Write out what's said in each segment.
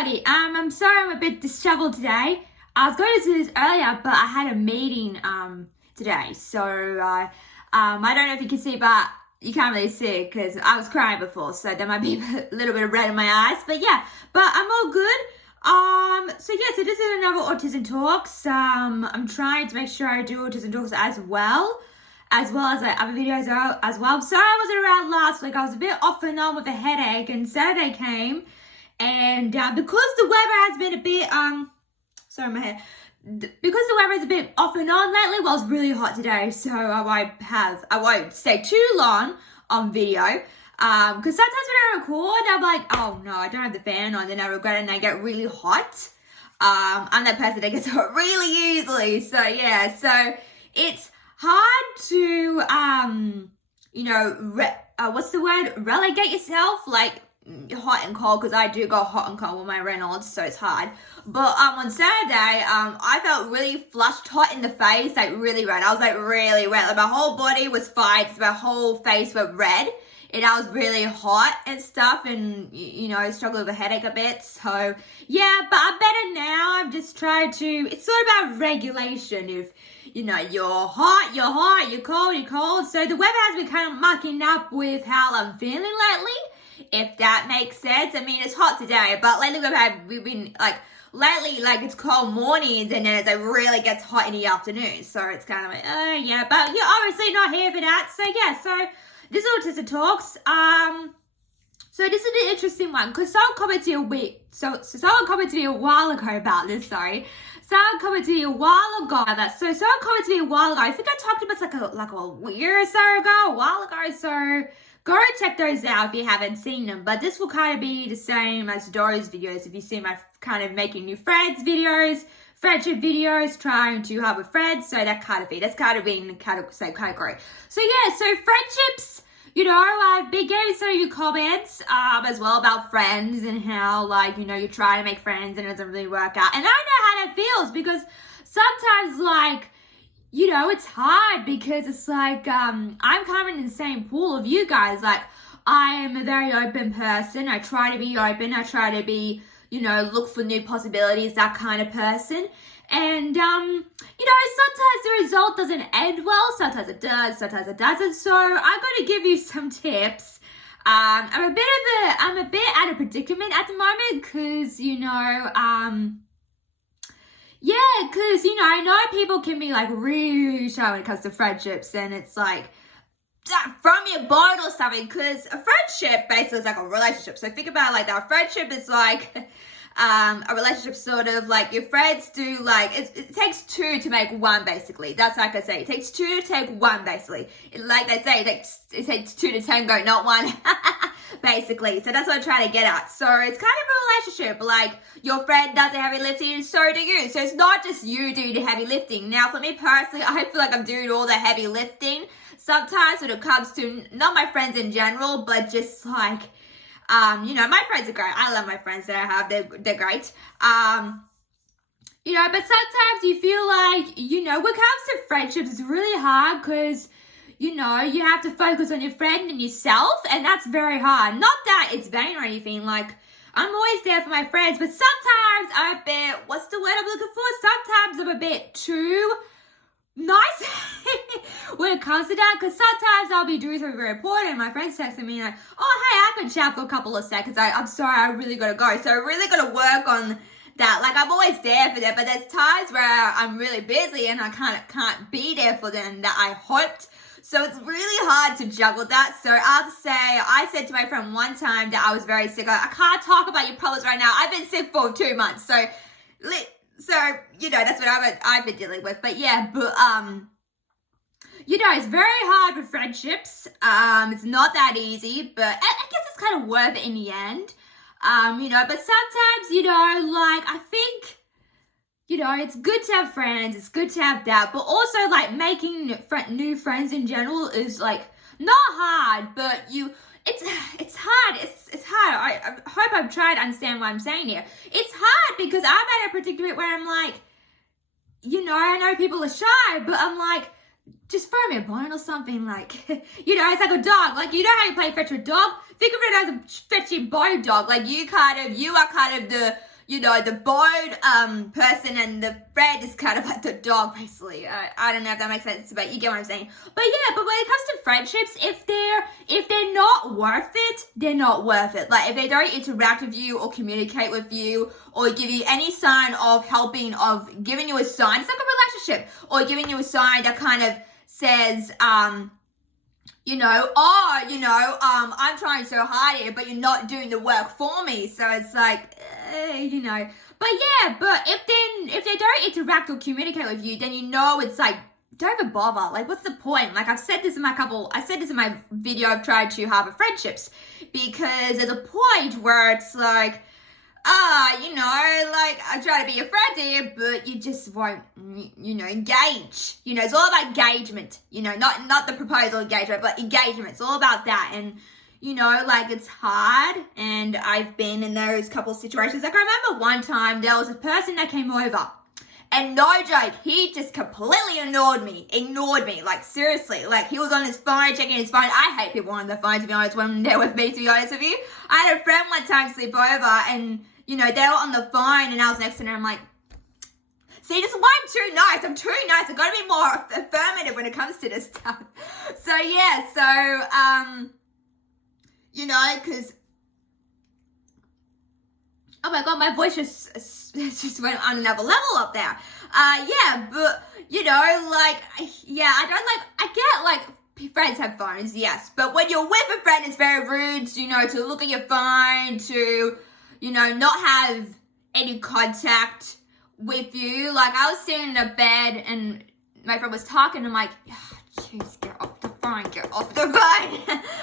everybody. I'm sorry I'm a bit disheveled today. I was going to do this earlier, but I had a meeting today, so I don't know if you can see, but you can't really see it because I was crying before, so there might be a little bit of red in my eyes. But yeah, I'm all good. So this is another Autism Talks. I'm trying to make sure I do Autism Talks as well as like other videos as well. I'm sorry I wasn't around last week. I was a bit off and on with a headache, and Saturday came, and because the weather has been a bit sorry my hair. Because the weather is a bit off and on lately, well, it's really hot today, so I won't stay too long on video. Because sometimes when I record, I'm like, oh no, I don't have the fan on, then I regret it and I get really hot. I'm that person that gets hot really easily, so yeah, so it's hard to, what's the word? Relegate yourself, like, hot and cold, because I do go hot and cold with my Reynolds, so it's hard. But on Saturday, I felt really flushed hot in the face, like really red. I was like really red, like my whole body was fine, my whole face was red, and I was really hot and stuff, and struggled with a headache a bit. So yeah, but I'm better now. I'm just trying to, it's sort of about regulation. If you're hot, you're cold. So the weather has been kind of mucking up with how I'm feeling lately, if that makes sense. I mean, it's hot today, but lately we've been like it's cold mornings, and then it really gets hot in the afternoon. So it's kind of like, yeah, but you're obviously not here for that. So yeah, so this is Autism Talks. So this is an interesting one, because someone commented to me someone commented to me a while ago about this, Someone commented to me a while ago about that. So someone commented to me a while ago. I think I talked about this like a year or so ago, a while ago. So go and check those out if you haven't seen them. But this will kind of be the same as Dory's videos. If you see my kind of making new friends videos, friendship videos, trying to have with friends. So that kind of thing. That's kind of been the same category. So yeah, so friendships, I've been getting some of your comments as well about friends and how, you try to make friends and it doesn't really work out. And I know how that feels, because sometimes, it's hard, because it's like, I'm kind of in the same pool of you guys. Like, I am a very open person. I try to be open. I try to be, look for new possibilities, that kind of person. And, sometimes the result doesn't end well. Sometimes it does, sometimes it doesn't. So I'm going to give you some tips. I'm a bit at a predicament at the moment, because, I know people can be really shy when it comes to friendships, and it's like, throw me a bone or something, because a friendship basically is like a relationship. So think about it like that. A friendship is like a relationship, sort of like your friends do, it takes two to make one, basically. That's like I say, it takes two to take one, basically. Like they say, it takes two to tango, not one, basically. So that's what I'm trying to get at. So it's kind of a relationship, like your friend does the heavy lifting and so do you. So it's not just you doing the heavy lifting. Now for me personally, I feel like I'm doing all the heavy lifting sometimes when it comes to, not my friends in general, but just like, my friends are great. I love my friends that I have. They're great. But sometimes you feel like, when it comes to friendships, it's really hard, because, you have to focus on your friend and yourself, and that's very hard. Not that it's vain or anything. Like, I'm always there for my friends, but sometimes I'm a bit, what's the word I'm looking for? Sometimes I'm a bit too nice when it comes to that, because sometimes I'll be doing something very important and my friend's texting me like, oh hey, I can chat for a couple of seconds, I'm sorry, I really gotta go. So I really gotta work on that. Like, I'm always there for them, but there's times where I'm really busy and I can't be there for them that I hoped. So it's really hard to juggle that. So I'll say, I said to my friend one time that I was very sick. I can't talk about your problems right now. I've been sick for 2 months. So that's what I've been dealing with. But yeah, it's very hard with friendships. It's not that easy, but I guess it's kind of worth it in the end. But sometimes, I think, it's good to have friends. It's good to have that. But also, making new friends in general is, not hard, but it's hard. It's hard. I hope I'm trying to understand what I'm saying here. It's hard because I'm at a predicament where I'm like, I know people are shy, but I'm like, just throw me a bone or something. It's like a dog. How you play fetch with a dog? Think of it as a fetching bone dog. You are kind of the the bored person and the friend is kind of like the dog, basically. I don't know if that makes sense, but you get what I'm saying. But yeah, but when it comes to friendships, if they're not worth it, they're not worth it. Like if they don't interact with you or communicate with you or give you any sign of helping, of giving you a sign, it's like a relationship, or giving you a sign that kind of says, I'm trying so hard here, but you're not doing the work for me. So it's like, But yeah, but if they don't interact or communicate with you, then it's like, don't even bother. Like, what's the point? Like, I said this in my video of trying to harbor friendships, because there's a point where it's like, I try to be a friend here, but you just won't, engage. It's all about engagement, not the proposal engagement, but engagement. It's all about that. And, it's hard. And I've been in those couple of situations. Like, I remember one time there was a person that came over, and no joke, he just completely ignored me. Like, seriously. Like, he was on his phone, checking his phone. I hate people on their phone, to be honest, when they're with me, to be honest with you. I had a friend one time sleep over, and, they were on the phone, and I was next to them. I'm like, see, this is why I'm too nice. I'm too nice. I've got to be more affirmative when it comes to this stuff. So, yeah. Because... oh my God, my voice just went on another level up there. But, I get, friends have phones, yes. But when you're with a friend, it's very rude, to look at your phone, to, not have any contact with you. Like, I was sitting in a bed, and my friend was talking, and I'm like, jeez, get off the phone.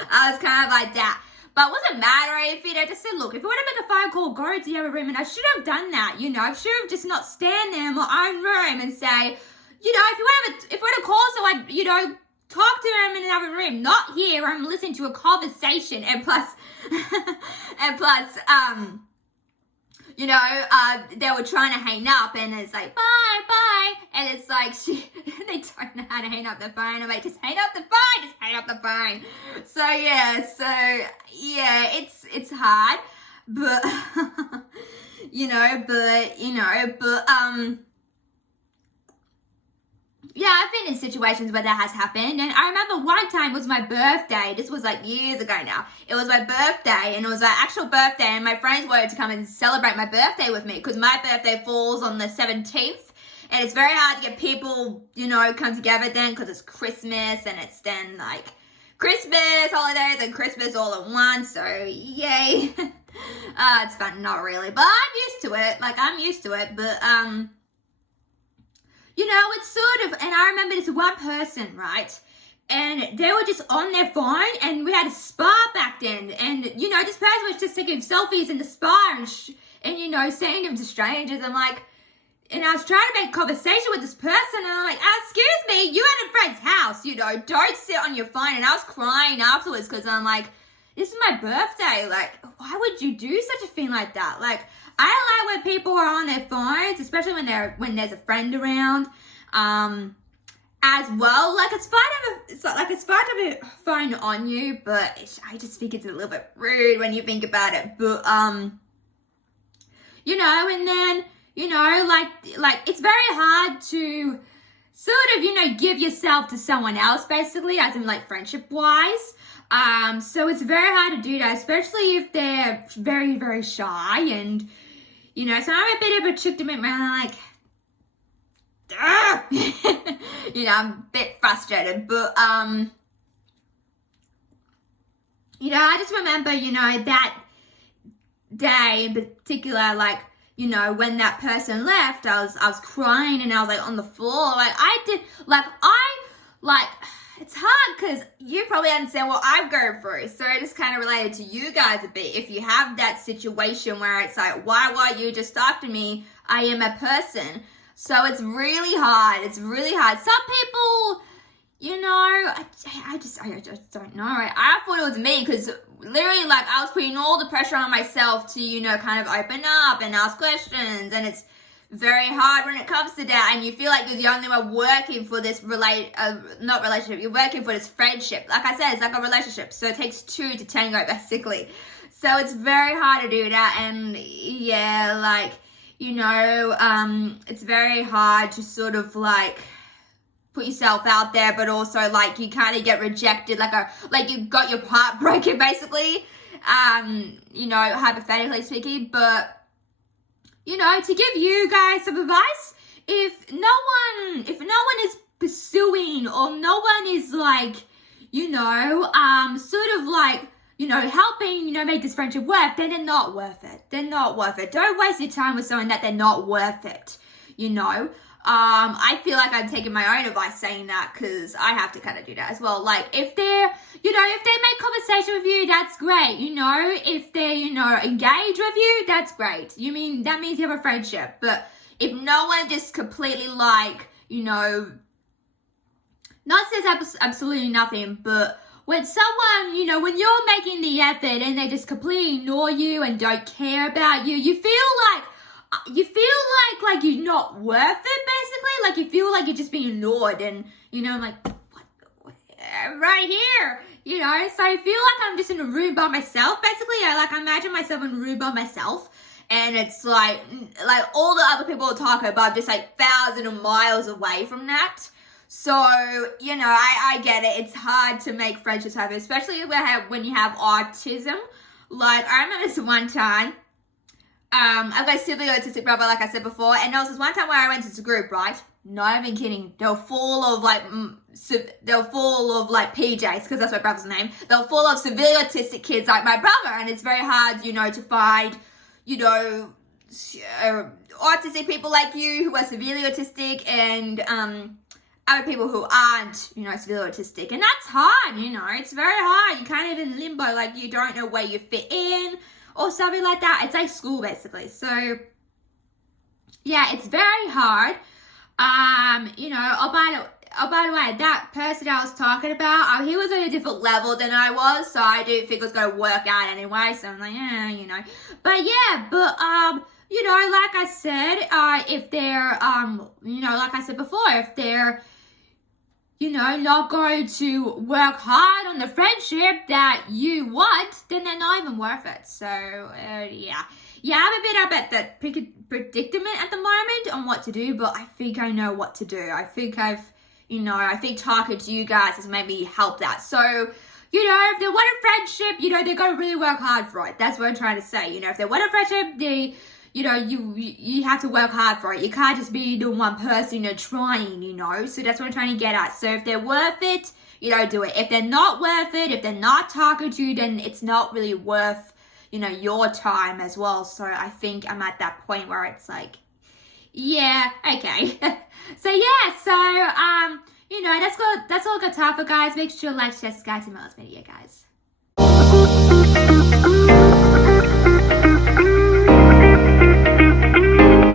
I was kind of like that. But it wasn't matter if I just said, look, if you want to make a phone call, go to the other room. And I should have done that, I should have just not stand there in my own room and say, if you want to call someone, talk to them in another room, not here. I'm listening to a conversation, and plus, they were trying to hang up, and it's like, bye, and it's like, they don't know how to hang up the phone. I'm like, just hang up the phone. So yeah, it's hard, but, yeah, I've been in situations where that has happened. And I remember one time it was my birthday. This was like years ago now. It was my birthday, and it was my actual birthday, and my friends wanted to come and celebrate my birthday with me, because my birthday falls on the 17th. And it's very hard to get people, come together then, because it's Christmas, and it's then like Christmas holidays and Christmas all at once. So yay. It's fun. Not really, but I'm used to it. But it's sort of, and I remember this one person, right? And they were just on their phone, and we had a spa back then. And, this person was just taking selfies in the spa and saying them to strangers. I'm like, and I was trying to make conversation with this person, and I'm like, excuse me, you're at a friend's house, don't sit on your phone. And I was crying afterwards, because I'm like, this is my birthday. Like, why would you do such a thing like that? Like, I don't like when people are on their phones, especially when there's a friend around. As well, like, it's fine to have a phone on you, but I just think it's a little bit rude when you think about it. But and then like it's very hard to sort of give yourself to someone else, basically, as in like friendship wise. So it's very hard to do that, especially if they're very, very shy, and so I'm a bit of a chick to make my like, I'm a bit frustrated, but I just remember, that day in particular, like, when that person left, I was crying, and I was like on the floor, it's hard because you probably understand what I'm going through. So it just kind of related to you guys a bit. If you have that situation where it's like, why won't you just talk to me? I am a person. So it's really hard. Some people, I just don't know. I thought it was me, because literally, like, I was putting all the pressure on myself to, kind of open up and ask questions. And it's very hard when it comes to that, and you feel like you're the only one working for this not relationship, you're working for this friendship. Like I said, it's like a relationship, so it takes two to tango, basically. So it's very hard to do that, and yeah, like, you know, it's very hard to sort of like put yourself out there, but also like you kind of get rejected, like you got your heart broken basically, you know, hypothetically speaking. But you know, to give you guys some advice, if no one is pursuing, or no one is like, you know, sort of like, you know, helping, you know, make this friendship work, then they're not worth it. They're not worth it. Don't waste your time with someone that they're not worth it, you know. I feel like I'm taking my own advice saying that, because I have to kind of do that as well. Like, if they're, you know, if they make conversation with you, that's great, you know. If they're, you know, engaged with you, that's great. That means you have a friendship. But if no one just completely like, you know, not says absolutely nothing, but when someone, you know, when you're making the effort and they just completely ignore you and don't care about you, you feel like you're not worth it, basically. Like, you feel like you're just being ignored, and, you know, like, what right here, you know. So I feel like I'm just in a room by myself, basically. I imagine myself in a room by myself, and it's like all the other people are talking about just like thousands of miles away from that. So, you know, I get it. It's hard to make friendships happen, especially when you have autism. Like, I remember this one time, I've got a severely autistic brother, like I said before, and there was this one time where I went to this group, right? Not even kidding. They were full of like PJs, because that's my brother's name. They were full of severely autistic kids like my brother, and it's very hard, you know, to find, you know, autistic people like you who are severely autistic, and other people who aren't, you know, severely autistic. And that's hard, you know. It's very hard. You're kind of in limbo, like you don't know where you fit in, or something like that. It's like school, basically. So, yeah, it's very hard. You know, by the way, that person I was talking about, he was on a different level than I was, so I didn't think it was going to work out anyway, so I'm like, yeah, you know. But, yeah, you know, like I said, if they're, you know, like I said before, if they're, you know, not going to work hard on the friendship that you want, then they're not even worth it. So, yeah. Yeah, I'm a bit up at that predicament at the moment on what to do, but I think I know what to do. I think talking to you guys has made me help that. So, you know, if they want a friendship, you know, they're going to really work hard for it. That's what I'm trying to say. You know, if they want a friendship, you know, you have to work hard for it. You can't just be the one person, you know, trying, you know. So that's what I'm trying to get at. So if they're worth it, you know, do it. If they're not worth it, if they're not talking to you, then it's not really worth, you know, your time as well. So I think I'm at that point where it's like, yeah, okay. So yeah, so, you know, that's all I got time for, guys. Make sure to like, share, subscribe to my last video, guys.